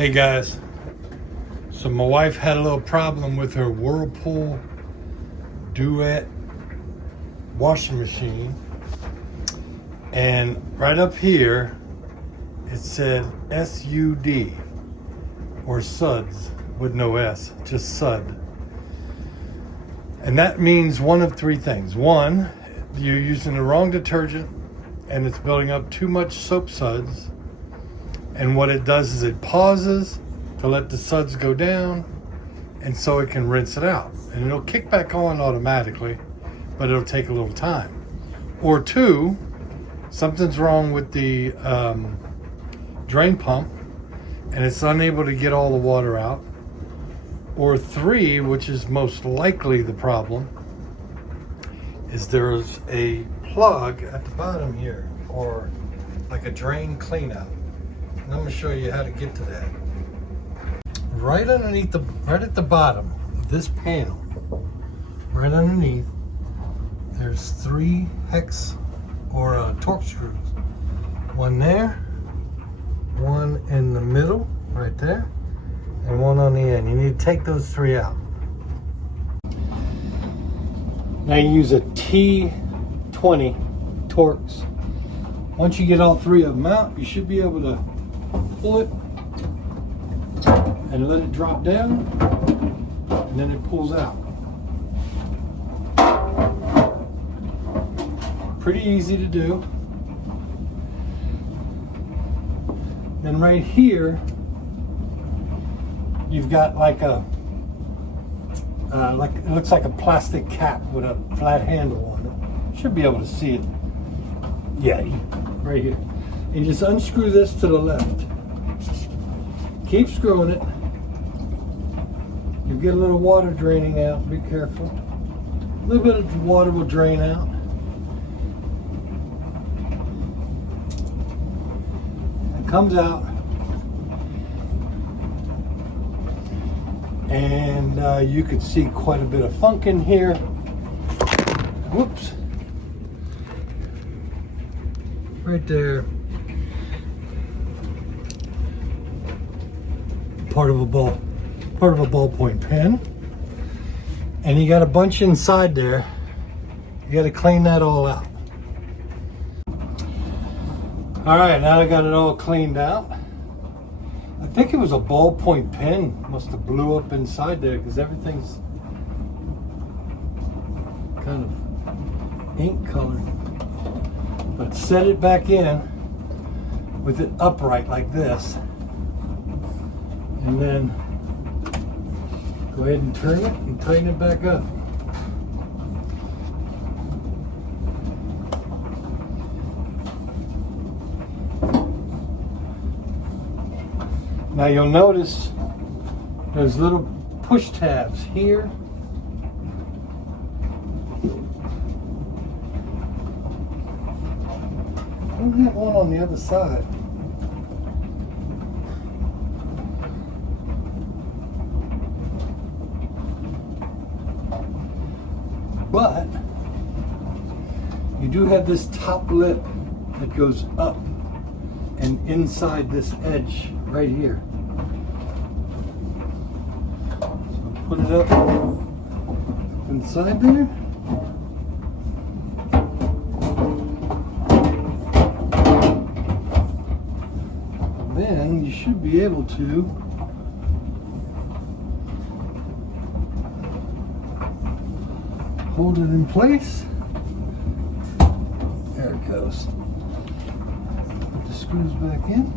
Hey guys, so my wife had a little problem with her Whirlpool Duet washing machine, and right up here it said SUD, or SUDS with no S, just SUD. And that means one of three things. One, you're using the wrong detergent and it's building up too much soap suds. And what it does is it pauses to let the suds go down, and so it can rinse it out. And it'll kick back on automatically, but it'll take a little time. Or two, something's wrong with the drain pump and it's unable to get all the water out. Or three, which is most likely the problem, is there's a plug at the bottom here, or like a drain cleanout. And I'm going to show you how to get to that. Right at the bottom of this panel, right underneath, there's 3 hex or torque screws. One there, one in the middle, right there, and one on the end. You need to take those 3 out. Now you use a T20 Torx. Once you get all 3 of them out, you should be able to pull it and let it drop down, and then it pulls out. Pretty easy to do. Then right here, you've got like a, it looks like a plastic cap with a flat handle on it. Should be able to see it. Yeah, right here. And just unscrew this to the left. Keep screwing it. You get a little water draining out. Be careful. A little bit of water will drain out. It comes out. And you could see quite a bit of funk in here. Whoops. Right there. Part of a ballpoint pen. And you got a bunch inside there. You got to clean that all out. All right, now I got it all cleaned out. I think it was a ballpoint pen. Must have blew up inside there because everything's kind of ink colored. But set it back in with it upright like this. And then go ahead and turn it and tighten it back up. Now you'll notice there's little push tabs here. I don't have one on the other side. But you do have this top lip that goes up and inside this edge right here. So put it up inside there. And then you should be able to hold it in place. There it goes. Put the screws back in.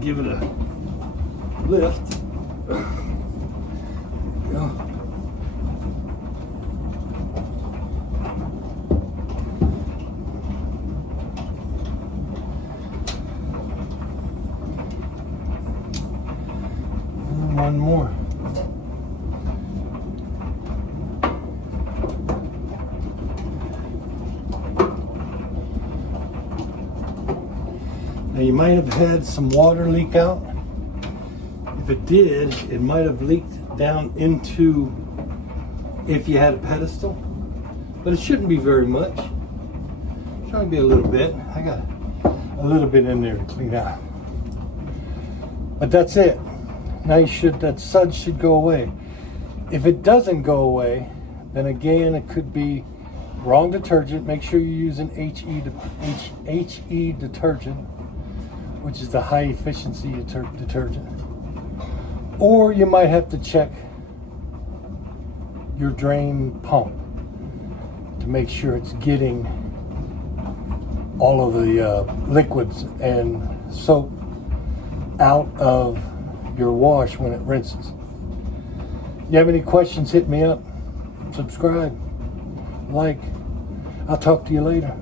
Give it a lift. There we go. one more. Now you might have had some water leak out. If it did, it might have leaked down into, if you had a pedestal, but it shouldn't be very much. It should only be a little bit. I got a little bit in there to clean out. But that's it. Now that suds should go away. If it doesn't go away, then again, it could be wrong detergent. Make sure you're using HE detergent, which is the high efficiency detergent. Or you might have to check your drain pump to make sure it's getting all of the liquids and soap out of your wash when it rinses. You have any questions, hit me up. Subscribe, like. I'll talk to you later.